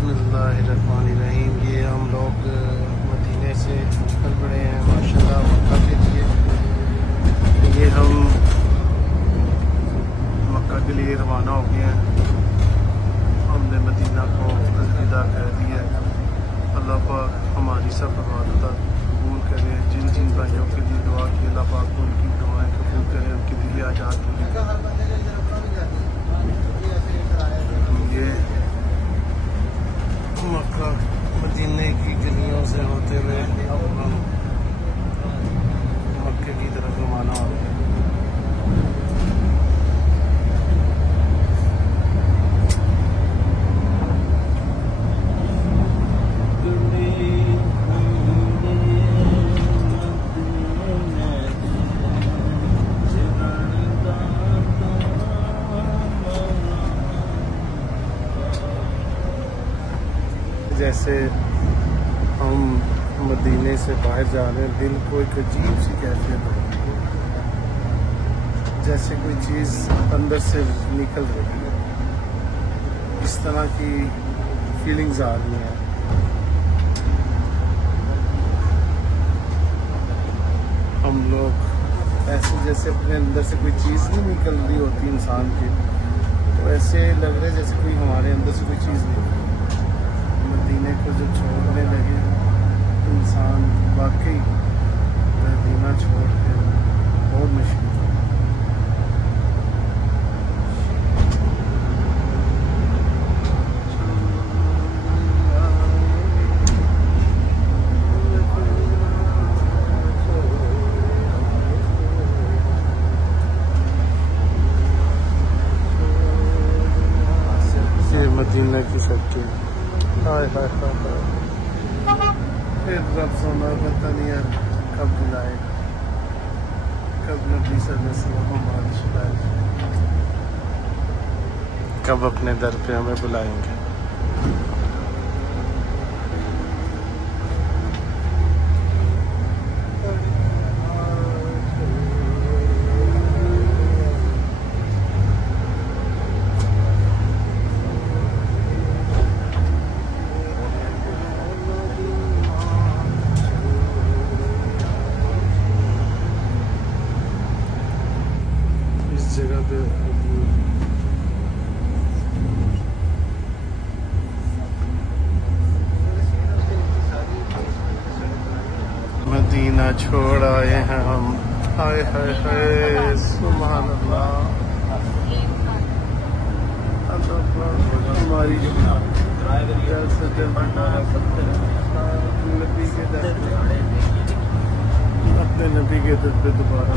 बिस्मिल्लाहिर्रहमानिर्रहीम। ये हम लोग मदीने से निकल पड़े हैं माशाल्लाह मक्का के लिए। ये हम मक्का के लिए रवाना हो गए हैं। हमने मदीना को अलविदा कह दिया। अल्लाह पाक हमारी सब इबादत कबूल करे। जिन जिन भाइयों के लिए दुआ की अल्लाह पाक उनकी दुआएं कबूल करे, उनके दिल आजाद करे। ये मक्का मदीने की गलियों से होते हुए अब हम मक्के की तरफ रवाना हो रहे हैं। जैसे हम मदीने से बाहर जा रहे हैं, दिल को एक अजीब सी कैफियत होती है, जैसे कोई चीज़ अंदर से निकल रही है। इस तरह की फीलिंग्स आ रही हैं। हम लोग ऐसे जैसे अपने अंदर से कोई चीज़ नहीं निकल रही होती इंसान के, तो ऐसे लग रहा है जैसे कोई हमारे अंदर से कोई चीज़ निकल रही है। मदीने को जब छोड़ने लगे इंसान वाकई मदीना छोड़ के बहुत मुश्किल है। ये मदीना की फैक्ट्री हाय हाय हाय हाय। फिर रब सोना पता नहीं यार कब बुलाएगा, कब नबी सल्लल्लाहु अलैहि वसल्लम कब अपने दर पे हमें बुलाएंगे। जगह पे मदीना छोड़ आए हैं हम। हाय हाय हाय सुभान अल्लाह। हमारी अपने नबी के दर पे दोबारा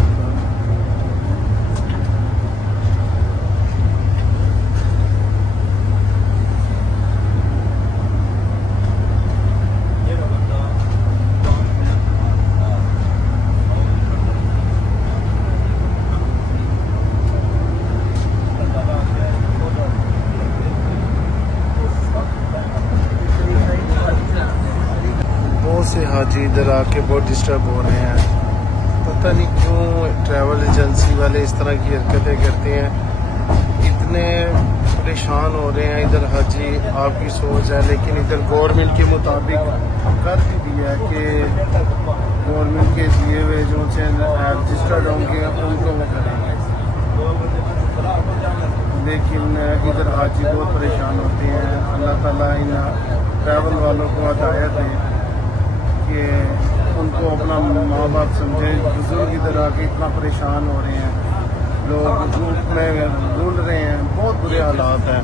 से हाजी इधर आके बहुत डिस्टर्ब हो रहे हैं। पता नहीं क्यों ट्रैवल एजेंसी वाले इस तरह की हरकतें करते हैं, इतने परेशान हो रहे हैं। इधर हाजी आपकी सोच है, लेकिन इधर गवर्नमेंट के मुताबिक कर भी दिया है कि गवर्नमेंट के दिए हुए जो रजिस्टर्ड होंगे उनको वो करेंगे, लेकिन इधर हाजी बहुत परेशान होते हैं। अल्लाह ताला इन ट्रैवल वालों को हिदायत दे कि उनको अपना माँ बाप समझे। बुजुर्ग इधर आके इतना परेशान हो रहे हैं, लोग धूप में ढूंढ रहे हैं, बहुत बुरे हालात हैं।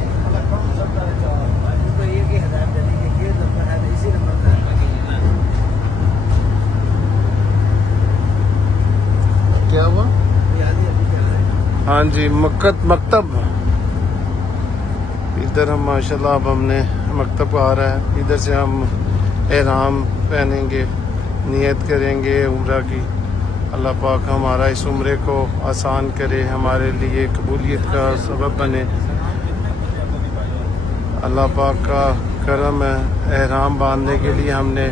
क्या हुआ? हाँ जी, मकतब इधर हम माशाल्लाह अब हमने मकतब आ रहा है। इधर से हम एहराम पहनेंगे, नियत करेंगे उम्रा की। अल्लाह पाक हमारा इस उम्रे को आसान करे, हमारे लिए कबूलियत का सबब बने। अल्लाह पाक का करम है। एहराम बांधने के लिए हमने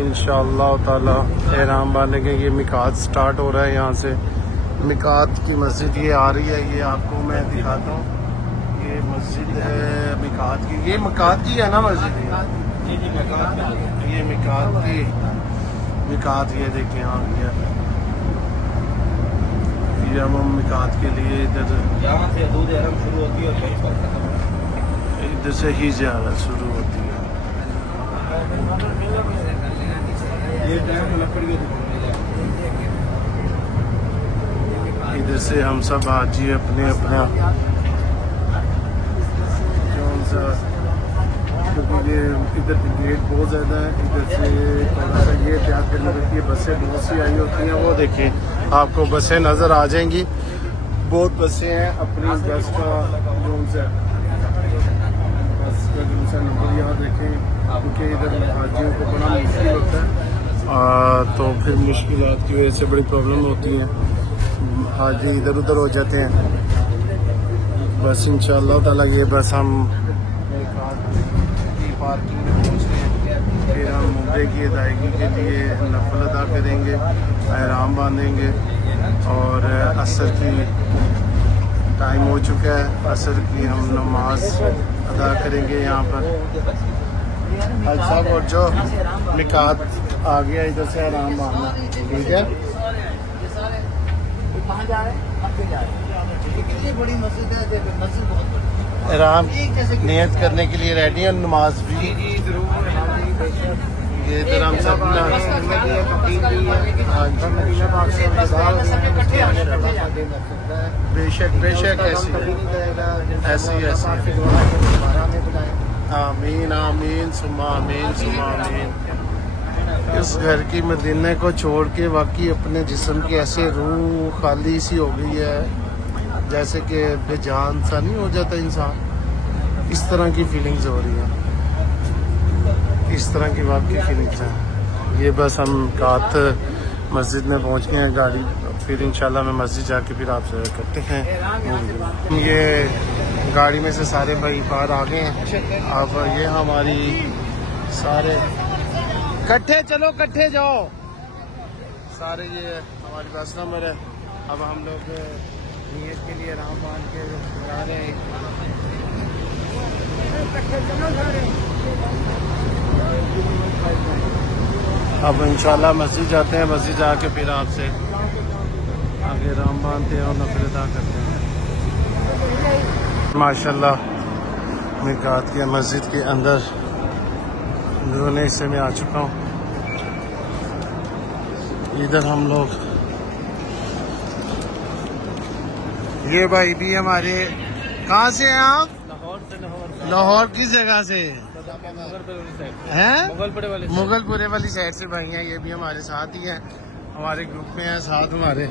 इंशाअल्लाह ताला एहराम बांधने के ये मिकात स्टार्ट हो रहा है। यहाँ से मिकात की मस्जिद ये आ रही है, ये आपको मैं दिखाता हूँ। ये मस्जिद है मिकात की। ये मिकात की है ना मस्जिद? जी मिकात में। ये मिकात की, मिकात ये देखें आ गया। ये हम मिकात के लिए इधर, यहाँ से हदूद हरम शुरू होती है और कहीं पर खत्म होती है। इधर से ही ज़्यादा शुरू होती है। ये टाइम लकड़ी की दुकान इधर से हम सब हाजी अपने अपना कौन सा, क्योंकि ये इधर गेट बहुत ज़्यादा है, इधर से थोड़ा सा ये एहतियात करनी पड़ती है। बसें बहुत सी आई होती हैं, वो देखें आपको बसें नज़र आ जाएंगी, बहुत बसें हैं। अपनी बस का जोन से बस का जोन सा नंबर याद रखें, क्योंकि इधर हाजियों को बड़ा मुश्किल होता है। तो फिर मुश्किलात की वजह से बड़ी प्रॉब्लम होती है, हाजी इधर उधर हो जाते हैं। बस इंशाअल्लाह ताला ये बस हम पार्किंग में पहुँच रहे हैं, फिर हम उम्रे की अदायगी के लिए नफल अदा करेंगे, एहराम बांधेंगे और असर की टाइम हो चुका है, असर की हम नमाज अदा करेंगे यहाँ पर। हाजी साहब और जो मिकात आ गया, इधर से एहराम बांधना, ठीक है। बड़ी मस्जिद है, मस्जिद बहुत बड़ी। एहराम नियत करने के लिए रेडी है, नमाज भी। ये इधर हम सब बेशक बेशक ऐसी ऐसी ऐसी। आमीन आमीन सुमा आमीन सुमा आमीन। इस घर की मदीने को छोड़ के वाकई अपने जिस्म की ऐसे रूह खाली सी हो गई है, जैसे कि बेजान सा नहीं हो जाता इंसान, इस तरह की फीलिंग्स हो रही है, इस तरह की वाकई फीलिंग्स हैं। ये बस हम कात मस्जिद में पहुंच गए हैं, गाड़ी फिर इंशाल्लाह मैं मस्जिद जाके फिर आपसे करते हैं। ये गाड़ी में से सारे भाई बाहर आ गए हैं। अब ये हमारी सारे कट्ठे चलो, कट्ठे जाओ सारे, ये हमारी बस नंबर है। अब हम लोग नीयत के लिए आराम बांध के जा रहे हैं। अब इंशाल्लाह मस्जिद जाते हैं, मस्जिद जाके फिर आपसे आगे आराम बांधते हैं और नफल अदा करते हैं। माशाल्लाह मिकात के मस्जिद के अंदर अंदरूनी हिस्से में आ चुका हूँ। इधर हम लोग, ये भाई भी हमारे, कहाँ से हैं आप? लाहौर से। लाहौर किस जगह से हैं? मुगलपुरे मुगलपुरे वाली साइड से भाई हैं। ये भी हमारे साथ ही हैं, हमारे ग्रुप में हैं साथ हमारे।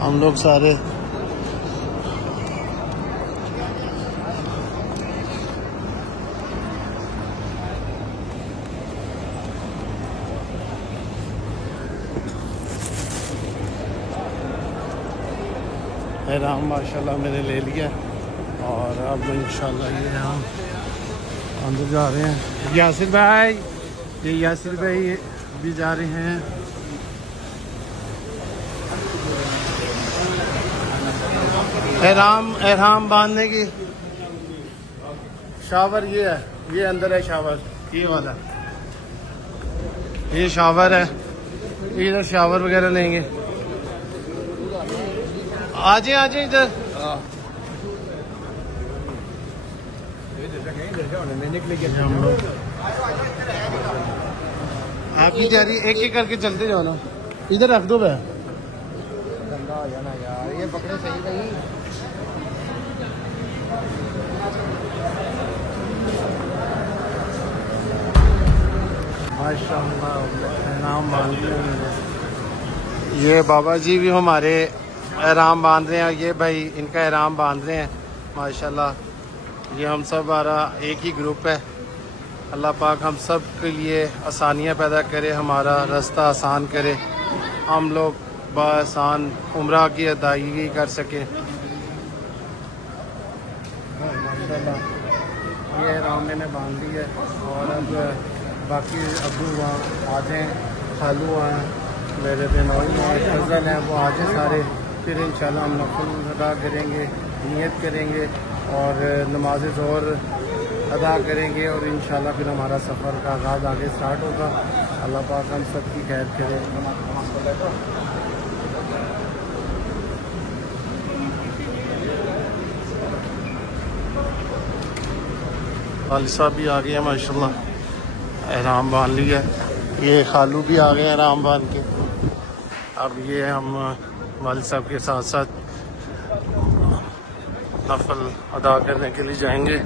हम लोग सारे एहराम माशाल्लाह मैंने ले लिया और अब इंशाल्लाह ये हम अंदर जा रहे हैं। यासिर भाई, ये यासिर भाई भी जा रहे हैं। एहराम बांधने की शावर ये है, ये अंदर है शावर, ये वाला ये शावर है, इधर शावर वगैरह लेंगे। आजे इधर हम लोग आपकी तैयारी एक एक करके चलते जाओ ना, इधर रख दो भाई, गंदा हो जाना यार, ये पकड़े सही नहीं। माशाल्लाह एहराम बांध लिया मैंने। ये बाबा जी भी हमारे एहराम बांध रहे हैं, ये भाई इनका एहराम बांध रहे हैं माशाल्लाह। ये हम सब हमारा एक ही ग्रुप है। अल्लाह पाक हम सब के लिए आसानियाँ पैदा करे, हमारा रास्ता आसान करे, हम लोग बासान उम्रा की अदायगी कर सके माशाल्लाह। ये एहराम मैंने बांध ली है और अब बाकी अब्बू वहाँ आ जाएँ, खालू आए, मेरे बेनोई हैं, कज़न हैं, वो आ जाए सारे, फिर इंशाल्लाह हम नफल अदा करेंगे, नियत करेंगे और नमाज ज़ोहर अदा करेंगे और इंशाल्लाह फिर हमारा सफ़र का आगाज़ आगे स्टार्ट होगा। अल्लाह पाक हम सब की खैर करे। वाली साहब भी आ गए हैं माशाल्लाह, एहराम बांध लिया। ये खालू भी आ गए एहराम बांध के। अब ये हम वाली साहब के साथ साथ नफल अदा करने के लिए जाएंगे।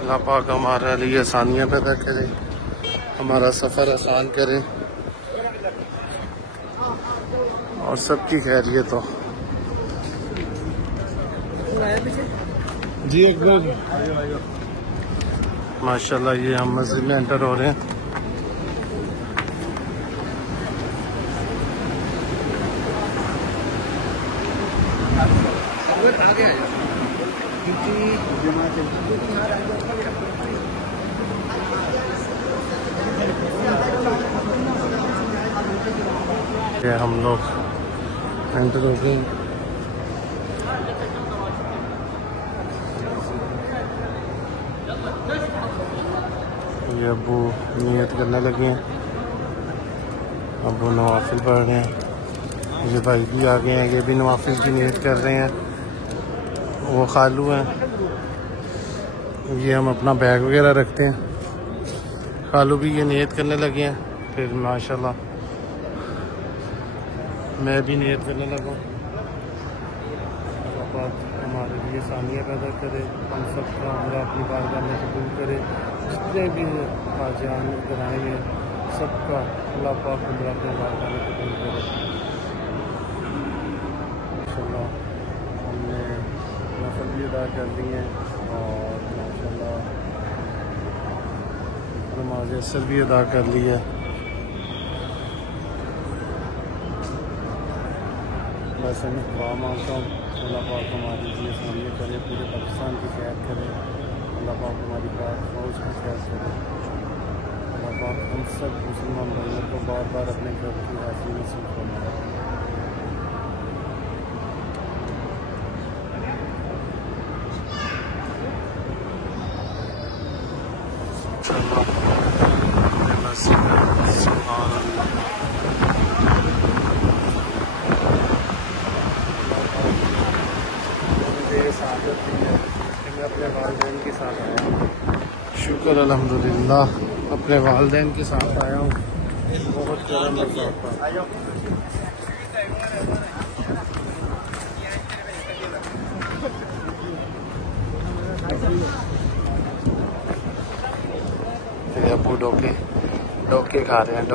अल्लाह पाक हमारे लिए आसानियाँ पैदा करे, हमारा सफ़र आसान करे और सबकी खैरियत हो। जी अकबर माशाल्लाह, ये हम मस्जिद में एंटर हो रहे हैं। ये हम लोग एंटर हो गए। ये अबू नियत करने लगे हैं, अबू नवाफिल पढ़ रहे हैं। ये भाई भी आ गए हैं, ये भी नवाफिल की नियत कर रहे हैं। वो खालू हैं, ये हम अपना बैग वगैरह रखते हैं। खालू भी ये नियत करने लगे हैं। फिर माशाल्लाह मैं भी नियत करने लगा। हमारे लिए सानिया पैदा करे, हम सब का हमरा अपनी बारगाह में कबूल करे। जितने भी हाजियान इधर आए हैं सबका अल्लाह पाक हमरा अपनी बारगाह में कबूल करे। माशाल्लाह हमने नफल भी अदा कर दी हैं और माशाल्लाह नमाज असर भी अदा कर ली है। बस मैं दुआ मांगता हूँ अल्लाह पाक हमारे लिए सामने करे, पूरे पाकिस्तान की खैर करे। अल्लाह पाक हमारी पाक फौज की खैर करे। अल्लाह पाक हम सब मुसलमान भाइयों को बार बार अपने घर की हासिल नसीब फरमाए। मैं अपने वालिदैन के साथ आया हूँ। शुक्र अल्हम्दुलिल्लाह, अपने वालिदैन के साथ आया हूँ। बहुत गर्म है। अबू डोके खा रहे हैं,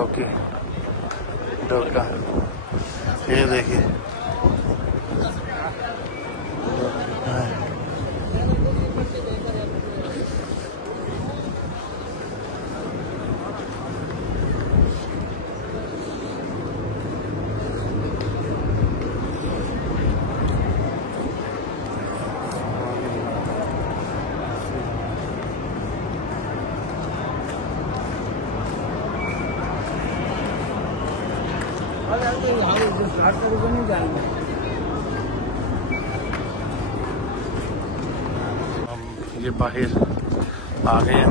डोका ये देखिए। हम ये बाहर आ गए हैं।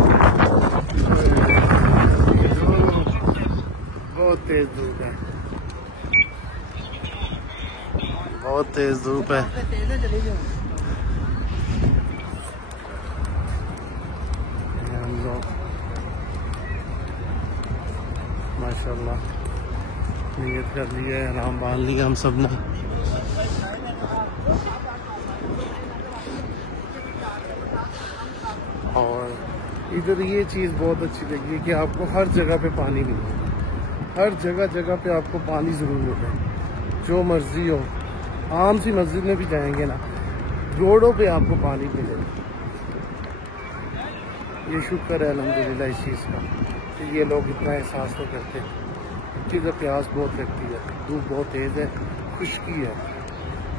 बहुत तेज धूप है, बहुत तेज धूप है। हम लोग माशाल्लाह नियत कर लिया है, आराम बांध लिया हम सब ने। और इधर ये चीज़ बहुत अच्छी लगी है कि आपको हर जगह पे पानी मिलेगा, हर जगह पे आपको पानी ज़रूर मिलेगा। जो मर्जी हो, आम सी मस्जिद में भी जाएंगे ना, रोडों पे आपको पानी मिलेगा। ये शुक्र है अल्हम्दुलिल्लाह इस चीज़ का कि ये लोग इतना एहसास तो करते हैं। चीज़ प्यास बहुत लगती है, धूप बहुत तेज़ है, खुश्की है,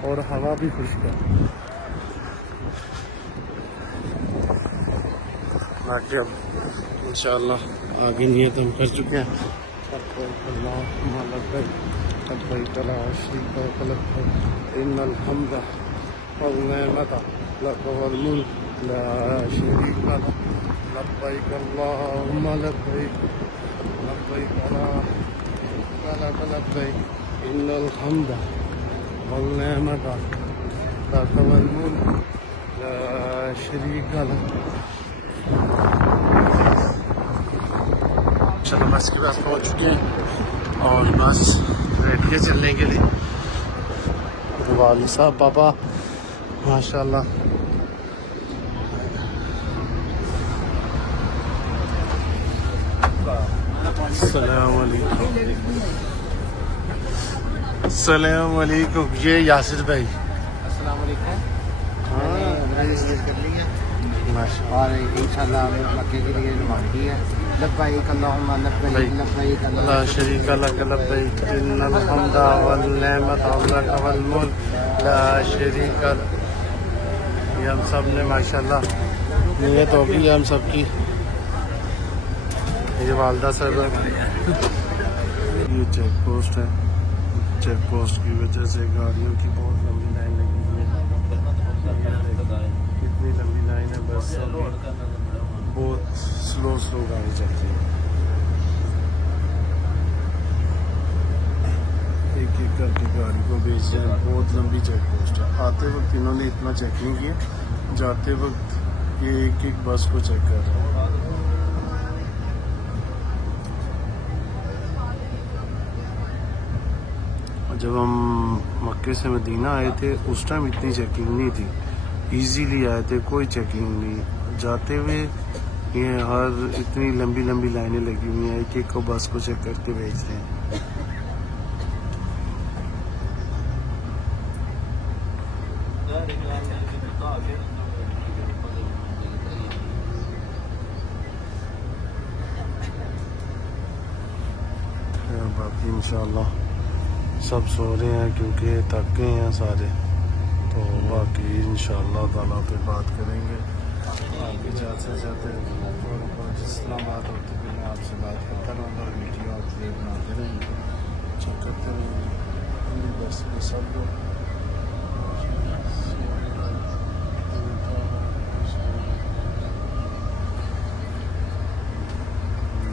और हवा भी खुश्क है। बाकी अब इंशाल्लाह आगे नियत हम कर चुके हैं। इन्नल हम्दा वल निअमता लक वल मुल्क ला शरीका लक लब्बैक अल्लाहुम्मा लब्बैक लब्बैक ला लब्बैक इन्नल हम्दा वल निअमता लक वल मुल्क ला शरीका लक। चलो बस के पास पहुँच चुके हैं और बस रेडी है चलने के लिए। वाली साहब पापा माशाल्लाह। अस्सलाम वालेकुम। ये यासिर भाई अस्सलाम वालेकुम। हाँ और इंशाल्लाह हमें मक्के के लिए रवानगी है। लब्बैक अल्लाहुम्मा लब्बैक लब्बैक ला शरीका लक लब्बैक इन्नल हम्दा वल निअमता लक वल मुल्क ला शरीका लक। ये हम सब ने माशाल्लाह नियत हो गई हम सब की। ये वालदा सर ये चेक पोस्ट है। चेक पोस्ट की वजह से गाड़ियों की बहुत लंबी लाइन लगी हुई है। कितनी लंबी लाइन है, बस बहुत स्लो गाड़ी चलती है। एक एक करके गाड़ी को बेच रहे हैं। बहुत लंबी चेक पोस्ट है। आते वक्त इन्होंने इतना चेक नहीं किया, जाते वक्त ये एक एक बस को चेक कर रहे हैं। जब हम मक्के से मदीना आए थे उस टाइम इतनी चेकिंग नहीं थी, इजीली आए थे, कोई चेकिंग नहीं। जाते हुए ये हर इतनी लंबी लंबी लाइनें लगी हुई हैं, एक एक को बस को चेक करके भेजते हैं। बाकी इंशाल्लाह सब सो रहे हैं क्योंकि थक गए हैं सारे, तो बाकी इंशाल्लाह ताला पे बात करेंगे आगे जाते जाते। जितना बात होती है मैं आपसे बात करता रहूँगा, वीडियो आप लिए बनाते रहेंगे, चेक करते रहेंगे। बस में सब लोग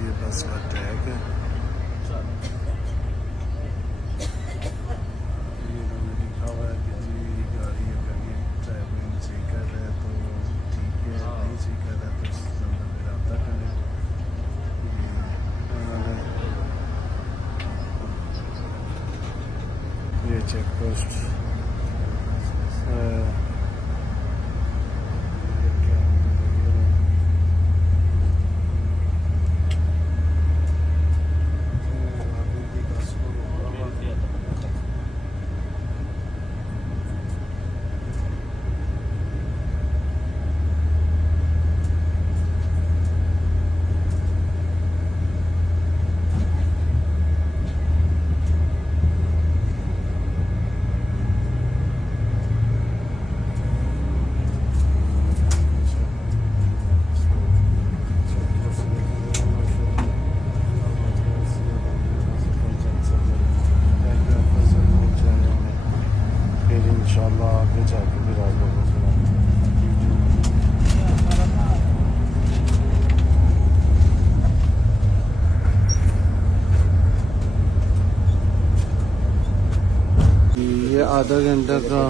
ये बस का टैग है। ये चेक पोस्ट इंशाल्लाह आगे जाके फिर आप लोगों से ये आधा घंटा का,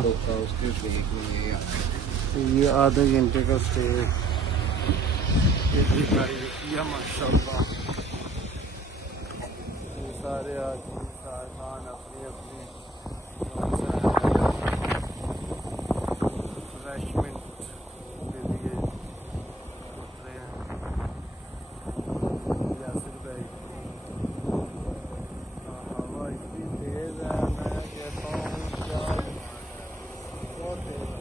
ये आधे घंटे का स्टे। ये गाड़ी रखी है माशाल्लाह। ये सारे आदमी सामान अपनी अपनी रिफ्रेशमेंट के लिए उतरे हैं। यासिर भाई हवा इतनी तेज है, मैं कहता हूँ क्या बहुत तेज है।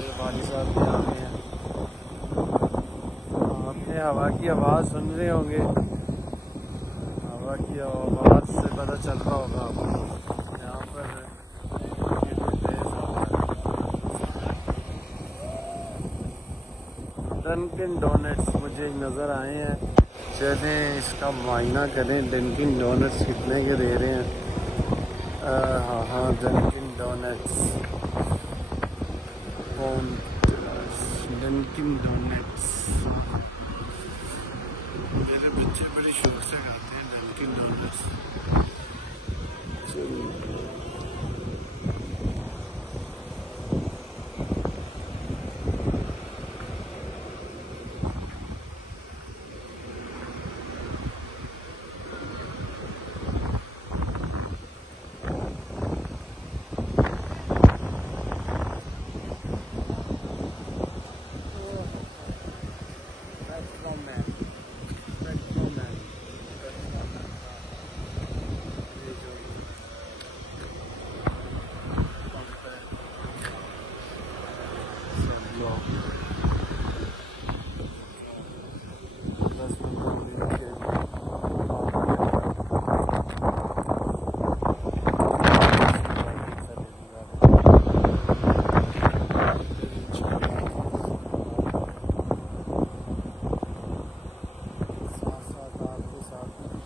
ये वाली साहब भी आ गए हैं। आपने हवा की आवाज़ सुन रहे होंगे, हवा की आवाज़ से पता चल रहा होगा आपको यहाँ पर डंकिन डोनट्स मुझे नज़र आए हैं, चलें इसका मुआयना करें। डंकिन डोनट्स कितने के दे रहे हैं? हाँ डंकिन डोनट्स, डंकिन डोनट्स। मेरे बच्चे बड़ी शौक से खाते हैं डंकिन डोनट्स।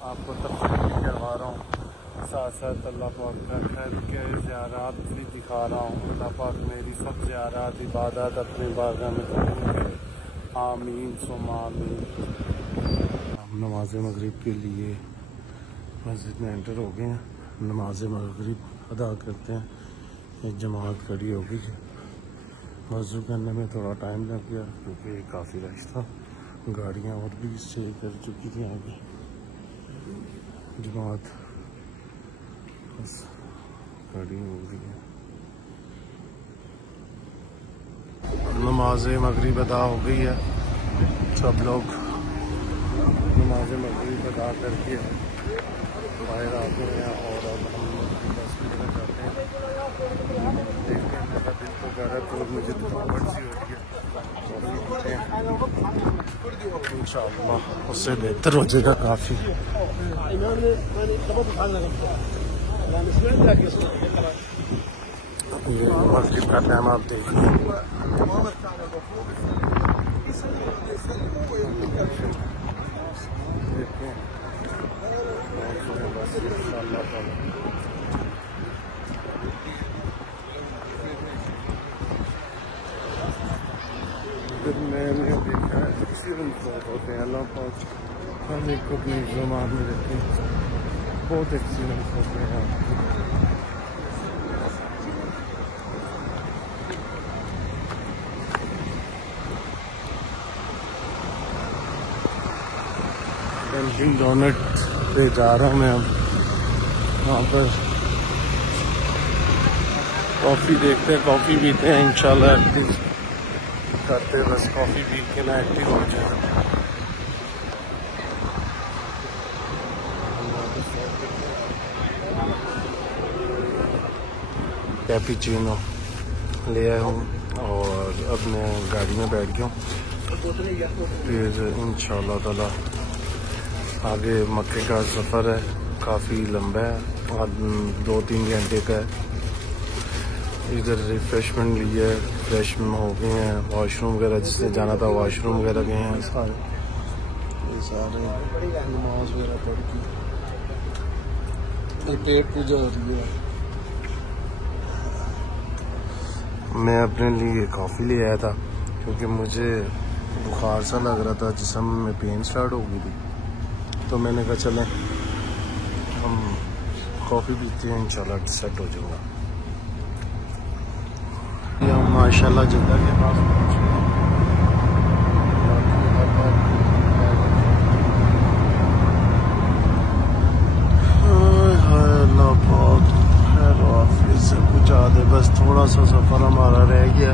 आपको तफसील भी करवा रहा हूँ, साथ साथ अल्लाह पाक का खैर के ज़ियारात भी दिखा रहा हूँ। अल्लाह पाक मेरी सब ज़ियारात इबादत अपने बारगाह में कबूल करे, आमीन सुम आमीन। हम नमाज मगरिब के लिए मस्जिद में एंटर हो गए हैं, नमाज मगरिब अदा करते हैं। एक जमात खड़ी हो गई है, वज़ू करने में थोड़ा टाइम लग गया क्योंकि काफ़ी रश था, गाड़ियाँ और भी स्टे कर चुकी थी आगे। जमात बस खड़ी हो गई है। नमाज मगरिब अदा हो गई है, सब लोग नमाज मगरिब अदा करके बाहर आ गए हैं और अब हम बस में जाते हैं। देखते हैं, मेरा दिल तो कर रहा है, तो मुझे थकावट सी हो रही है, इंशाअल्लाह उससे बेहतर हो जाएगा काफ़ी। ये मस्जिद का टाइम आप देखिए, मैंने देखा एक्सीडेंट बहुत होते हैं, अल्लाह पाक हर एक को अपने ज़मान में रखे, बहुत एक्सीडेंट होते हैं। डंकिन डोनट पे जा रहा हूँ मैं अब, वहाँ पर कॉफ़ी देखते हैं, कॉफ़ी पीते हैं इंशाल्लाह। एक्टिव करते बस कॉफ़ी पी के ना एक्टिव हो जाए। कैपुचिनो ले आया हूँ और अब मैं गाड़ी में बैठ गया हूँ। फिर इंशाल्लाह ताला आगे मक्के का सफ़र है, काफ़ी लंबा है, 2-3 घंटे का है। इधर रिफ्रेशमेंट लिए, फ्रेश हो गए हैं, वॉशरूम वगैरह जिसने जाना था वॉशरूम वगैरह गए हैं सारे, ये सारे नमाज वगैरह पढ़ के पेट पूजा हो रही है। मैं अपने लिए कॉफ़ी ले आया था क्योंकि मुझे बुखार सा लग रहा था, जिस्म में पेन स्टार्ट हो गई थी, तो मैंने कहा चलें हम कॉफ़ी पीते हैं, इंशाल्लाह सेट हो जाऊँगा। हम माशाल्लाह जद्दा के पास पहुँचे। अल्लाह पाक खैर वाफियत से पहुँचा दे, बस थोड़ा सा सफ़र हमारा रह गया।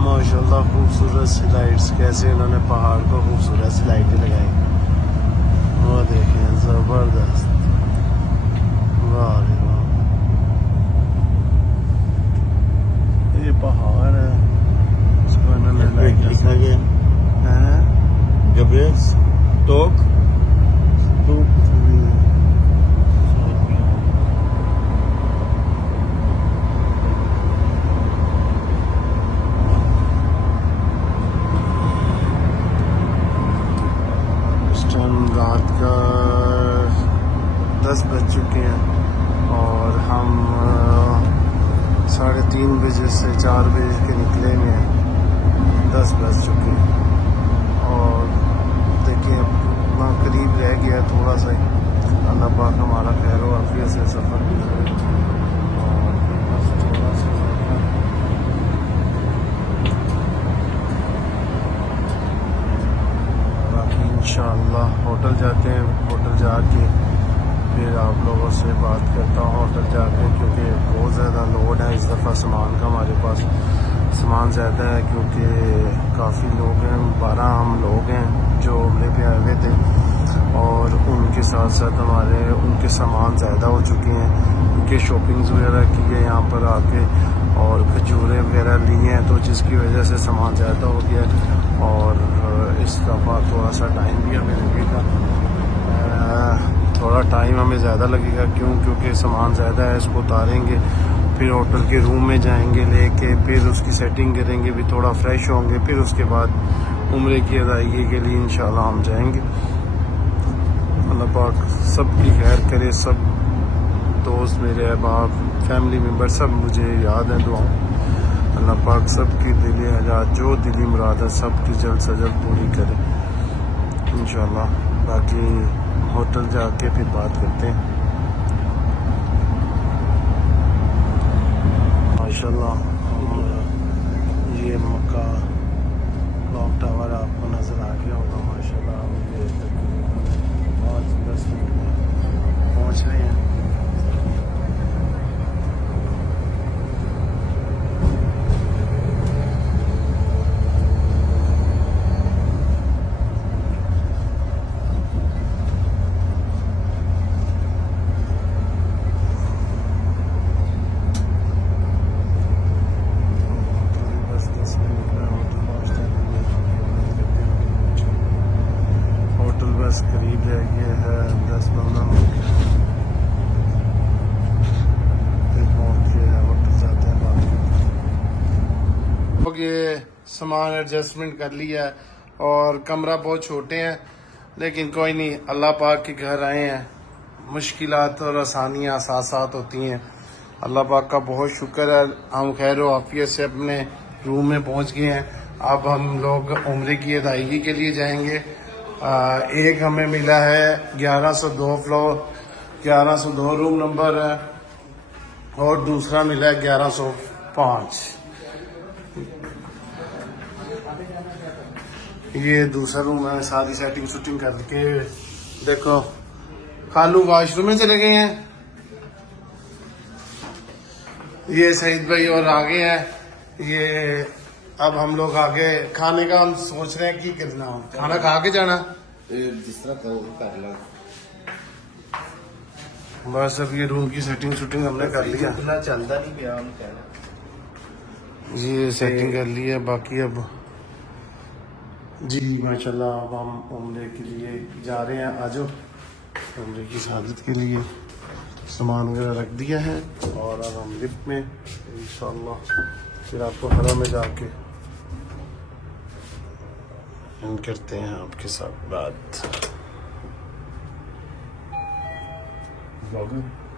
माशाल्लाह खूबसूरत सी लाइट्स, कैसे इन्होंने पहाड़ को खूबसूरत सी लाइटें लगाई, वो देखिए ज़बरदस्त, वाह रे वाह। ये पहाड़ है, इसको इन्होंने लाइट लिखा गया है गबेस टोक 3 बजे से 4 बजे के निकले में 10 बज चुके हैं और देखिए वहाँ करीब रह गया थोड़ा सा ही। अल्लाह पाक हमारा खैर व आफियत से सफ़र करे और बस थोड़ा सा बाकी इंशाअल्लाह होटल जाते हैं। होटल जाके फिर आप लोगों से बात करता हूँ होटल जाके, क्योंकि बहुत ज़्यादा लोड है इस दफ़ा सामान का। हमारे पास सामान ज़्यादा है क्योंकि काफ़ी लोग हैं, 12 हम लोग हैं जो उम्रे पे आए हुए थे और उनके साथ साथ हमारे उनके सामान ज़्यादा हो चुके हैं क्योंकि शॉपिंग्स वगैरह की है यहाँ पर आके और खजूरें वगैरह ली हैं, तो जिसकी वजह से सामान ज़्यादा हो गया और इस दफ़ा थोड़ा सा टाइम भी हमें लगेगा। थोड़ा टाइम हमें ज़्यादा लगेगा क्योंकि सामान ज़्यादा है। इसको उतारेंगे, फिर होटल के रूम में जाएंगे लेके, फिर उसकी सेटिंग करेंगे, भी थोड़ा फ्रेश होंगे, फिर उसके बाद उम्रे की अदायगी के लिए इंशाल्लाह हम जाएंगे। अल्लाह पाक सबकी खैर करे। सब दोस्त मेरे अहबाब फैमिली मेम्बर सब मुझे याद है दुआओं। अल्लाह पाक सबकी दिली हजात जो दिली मुराद है सबकी जल्द से जल्द पूरी करे इंशाल्लाह। बाकी होटल जाके फिर बात करते हैं। माशाल्लाह ये मक्का क्लॉक टावर आपको नज़र आ गया होगा। माशाल्लाह ये तकरीबन 5-10 मिनट में पहुँच रहे हैं। बस करीब रह गया है 10-15 मिनट फिर पहुँच गया है। होटल जाते हैं बात। ये सामान एडजस्टमेंट कर लिया है और कमरा बहुत छोटे हैं, लेकिन कोई नहीं, अल्लाह पाक के घर आए हैं। मुश्किलात और आसानियाँ साथ साथ होती हैं। अल्लाह पाक का बहुत शुक्र है, हम खैर व आफियत से अपने रूम में पहुँच गए हैं। अब हम लोग उम्रे की अदायगी के लिए जाएंगे। एक हमें मिला है 1102 फ्लोर 1102 रूम नंबर है और दूसरा मिला है 1105। ये दूसरा रूम है। सारी सेटिंग शूटिंग करके देखो खालू वॉशरूम में चले गए हैं। ये सईद भाई और आगे हैं। ये अब हम लोग आगे खाने का हम सोच रहे हैं कि कितना खाना खा के जाना जिस तरह कर लो। बस अब ये रूम की सेटिंग शूटिंग हमने कर लिया। चलता नहीं पिया ये सेटिंग कर ली है। बाकी अब जी माशाल्लाह अब हम उम्रे के लिए जा रहे हैं। आजो उम्रे की शहादत के लिए सामान वगैरह रख दिया है और अब हम लिफ्ट में इंशाल्लाह फिर आपको हरा में जाके हम करते हैं आपके साथ बात।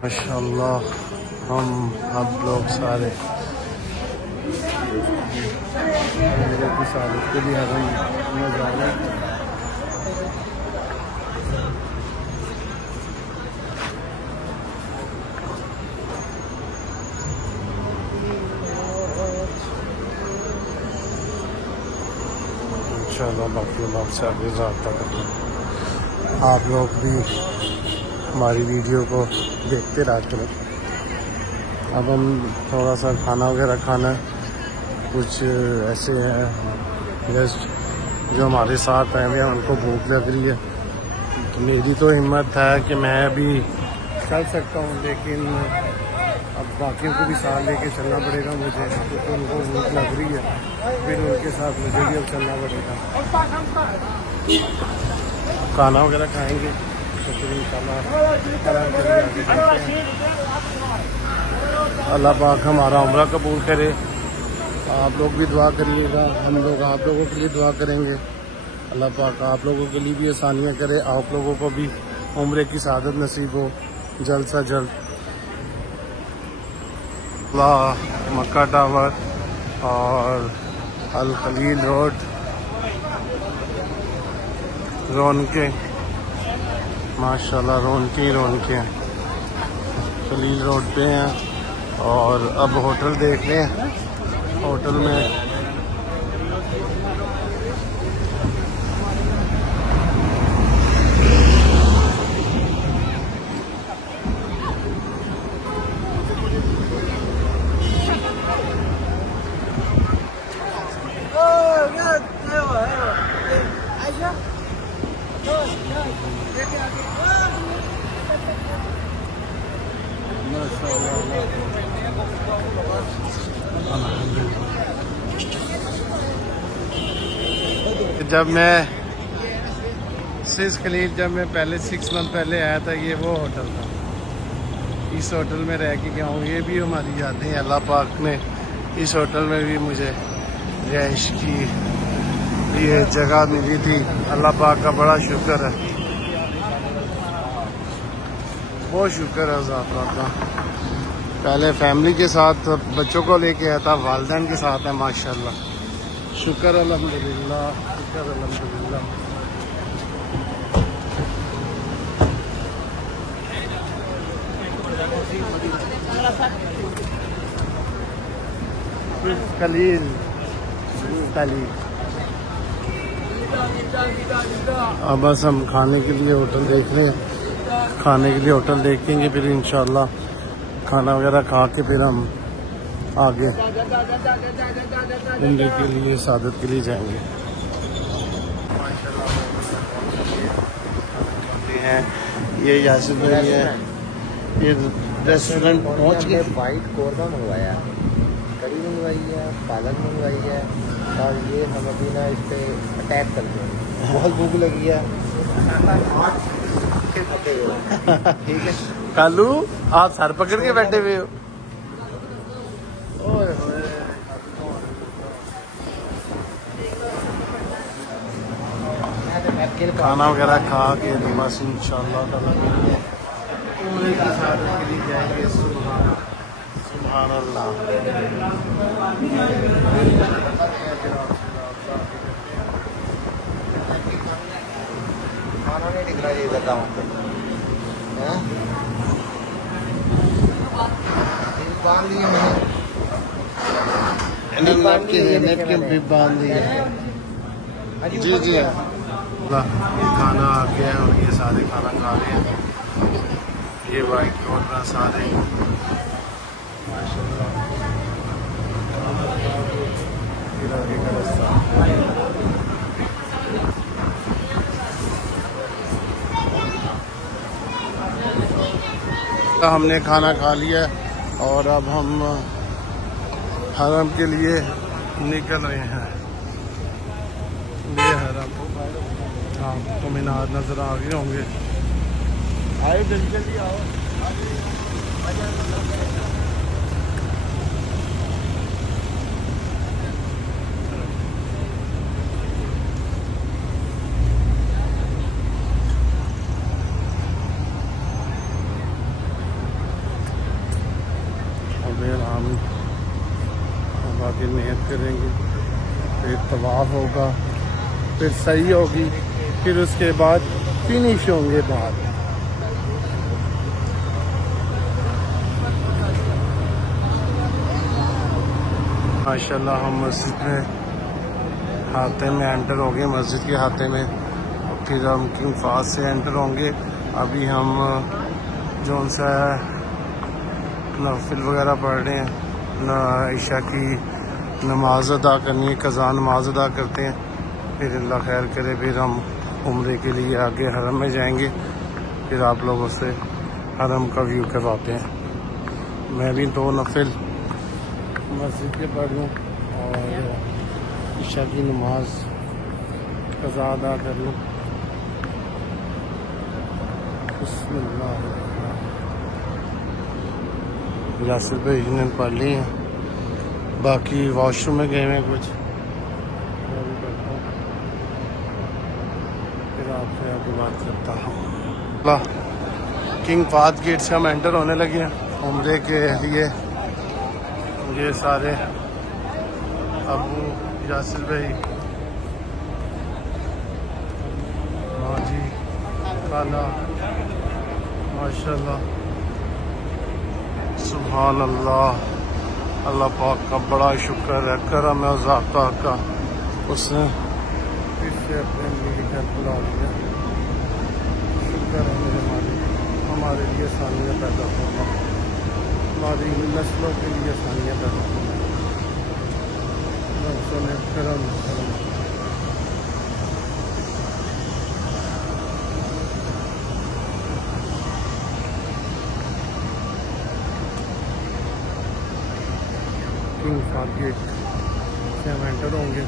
माशाल्लाह हम अब लोग सारे मेरे की शहादत के लिए हरा में जा रहे हैं। इंशाल्लाह बाकी हम आपसे आगे रब्ता करें। आप लोग भी हमारी वीडियो को देखते रहा करें। अब हम थोड़ा सा खाना वगैरह खाना, कुछ ऐसे हैं गेस्ट जो हमारे साथ आए हुए हैं, उनको भूख लग रही है। मेरी तो हिम्मत है कि मैं अभी चल सकता हूँ, लेकिन अब बाकियों को भी साथ लेके चलना पड़ेगा मुझे, क्योंकि उनको भूख लग रही है। फिर उनके साथ मुझे भी अब चलना पड़ेगा। खाना वगैरह खाएंगे तो फिर इंशाल्लाह अल्लाह पाक हमारा उम्रा कबूल करे। आप लोग भी दुआ करिएगा, हम लोग आप लोगों के लिए दुआ करेंगे। अल्लाह पाक आप लोगों के लिए भी आसानियाँ करे, आप लोगों को भी उम्रे की सआदत नसीब हो जल्द से जल्द। मक्का टावर और अल खलील रोड, रौनकें माशाल्लाह, रौनकें हैं। खलील रोड पे हैं और अब होटल देख रहे हैं। होटल में जब मैं स्विस खलील जब मैं पहले 6 मंथ पहले आया था, ये वो होटल था। इस होटल में रह के गया हूँ। ये भी हमारी यादें हैं। अल्लाह पाक ने इस होटल में भी मुझे रिहाइश की ये जगह मिली थी। अल्लाह पाक का बड़ा शुक्र है, बहुत शुक्र है अल्लाह पाक का। पहले फैमिली के साथ बच्चों को लेके आया था, वालिदैन के साथ है माशाल्लाह। शुक्र अल्हम्दुलिल्लाह, शुक्र अल्हम्दुलिल्लाह। खलील अब बस हम खाने के लिए होटल देख रहे हैं। खाने के लिए होटल देखेंगे, फिर इंशाल्लाह खाना वगैरह खा के फिर हम आगे उम्रे के लिए, सादत के लिए जाएंगे। ये यासिर भाई है, ये रेस्टोरेंट पहुंच गए। वाइट कोरमा मंगवाया, कड़ी मंगवाई है, पालक मंगवाई है और ये हम अभी ना इस पे अटैक कर रहे हैं। बहुत भूख लगी है। ठीक है कालू, आप सर पकड़ के बैठे हुए हो। खाना वगैरह खा के बस इंशाल्लाह ताला पूरे के साथ के लिए जाएंगे। सुभान अल्लाह। खाना नहीं दिख रहा ये बताऊँ बांध दिए मैंने, नेपकिन भी बांध दिए। जी जी, खाना आ गया है और ये सारे खाना खा रहे हैं। ये वाइट कोट में सारे हमने खाना खा लिया और अब हम हरम के लिए निकल रहे हैं। ये हरम, हाँ तो मीनार नजर आ गए होंगे। आए जल्दी जल्दी आओ। हम आगे नियत करेंगे, फिर तवाफ होगा, फिर सही होगी, फिर उसके बाद फिनिश होंगे बाहर। माशाल्लाह हम मस्जिद में हाथे में एंटर हो गए, मस्जिद के हाथे में। फिर हम किंग फाहद से एंटर होंगे। अभी हम जो सा नफिल वगैरह पढ़ रहे हैं, ईशा की नमाज अदा करनी है, कज़ा नमाज अदा करते हैं। फिर अल्लाह खैर करे, फिर हम उम्रे के लिए आगे हरम में जाएंगे। फिर आप लोगों से हरम का व्यू करवाते हैं। मैं भी 2 नफिल मस्जिद के पढ़ लूँ और ईशा की नमाज कज़ा अदा कर लूँ। बिस्मिल्लाह। यासिर भाई ने पढ़ ली हैं, बाकी वॉशरूम में गए हैं कुछ। फिर आपसे आगे बात करता हूँ। किंग फाहद गेट से हम एंटर होने लगे हैं उम्रे के लिए। ये सारे अबू यासिर भाई, माजी, काला, माशाल्लाह, सुभान अल्लाह। अल्लाह पाक का बड़ा शुक्र है, करम है ज़ाता का, उसने फिर से अपने लिए घर बुला लिया। शुक्र है मेरे मालिक, हमारे लिए आसानियाँ पैदा होना, हमारी नस्लों के लिए आसानियाँ पैदा होना। करम करम किंग फार गेट से हम एंटर होंगे।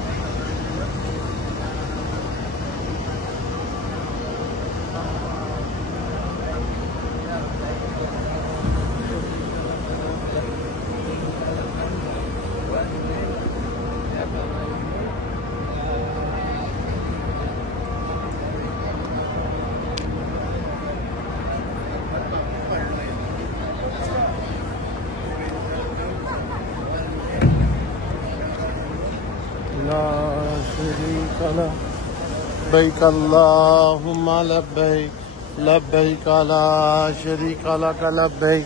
लब्बैक अल्लाहुम्मा लब्बैक लब्बैक ला शरीक लक लब्बैक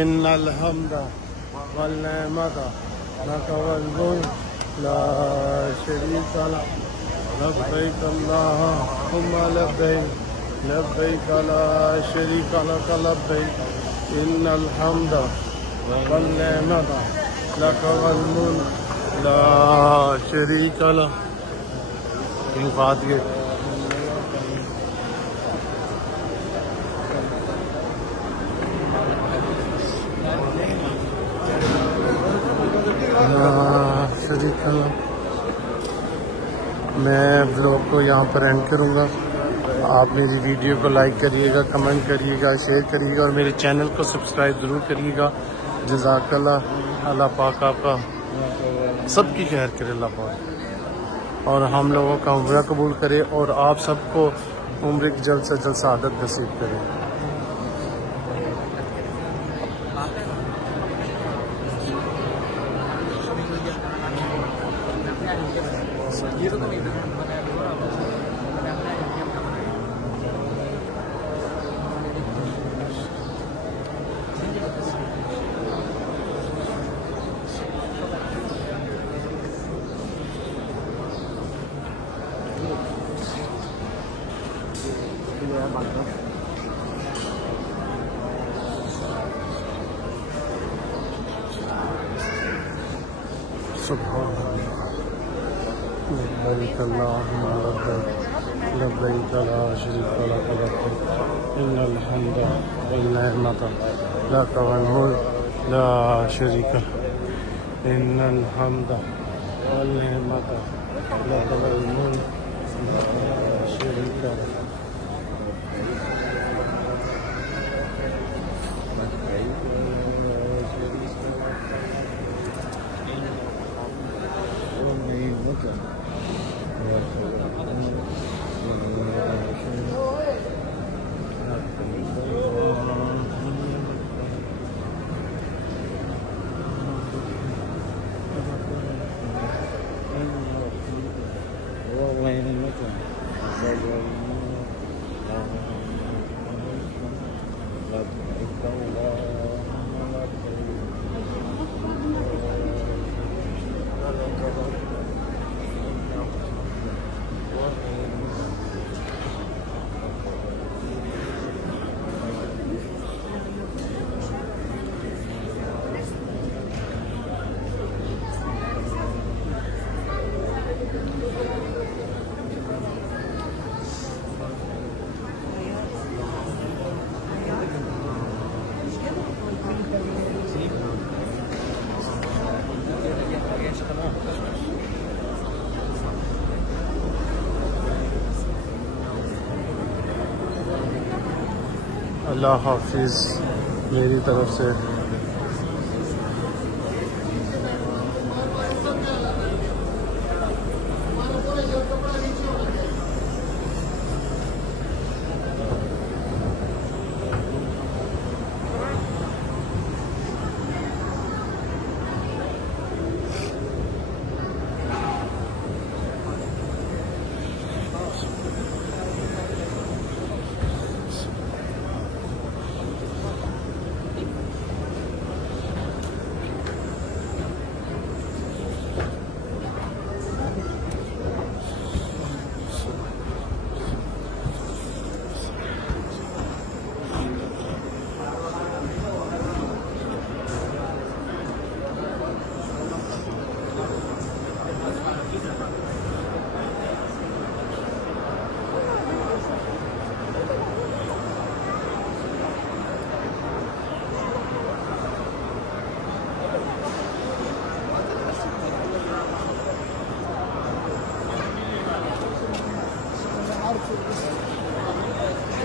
इन्नल हम्दा वल निअमता लक वल मुल्क ला शरीक लक लब्बैक अल्लाहुम्मा लब्बैक लब्बैक ला शरीक लक लब्बैक इन्नल हम्दा वल निअमता लक वल मुल्क ला शरीक लक। किंग फार गेट मैं ब्लॉग को यहाँ पर एंड करूँगा। आप मेरी वीडियो को लाइक करिएगा, कमेंट करिएगा, शेयर करिएगा और मेरे चैनल को सब्सक्राइब ज़रूर करिएगा। जज़ाकल्लाह। अल्लाह पाक आपका सबकी खैर करे, अल्लाह पाक, और हम लोगों का उम्र कबूल करे और आप सबको उम्र की जल्द से जल्द सआदत नसीब करे। लब्बैक अल्लाहुम्मा लब्बैक लब्बैक ला शरीक लक लब्बैक इन्नल हम्दा वल निअमता लक वल मुल्क ला शरीक लक इन्नल हम्दा वल निअमता लक वल मुल्क ला शरीक लक। अल्लाह हाफिज़ मेरी तरफ से।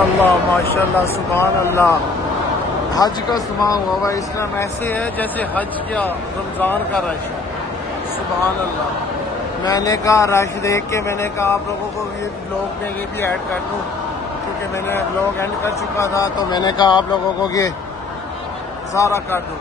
अल्लाह माशाल्लाह सुभान अल्लाह। हज का समा हुआ हुआ इस टाइम ऐसे है जैसे हज क्या रमजान का रश है। सुभान अल्लाह। मैंने कहा रश देख के मैंने कहा आप लोगों को ये ब्लॉग में ये भी ऐड कर दूं, क्योंकि मैंने ब्लॉग एंड कर चुका था तो मैंने कहा आप लोगों को ये सारा कर दूं।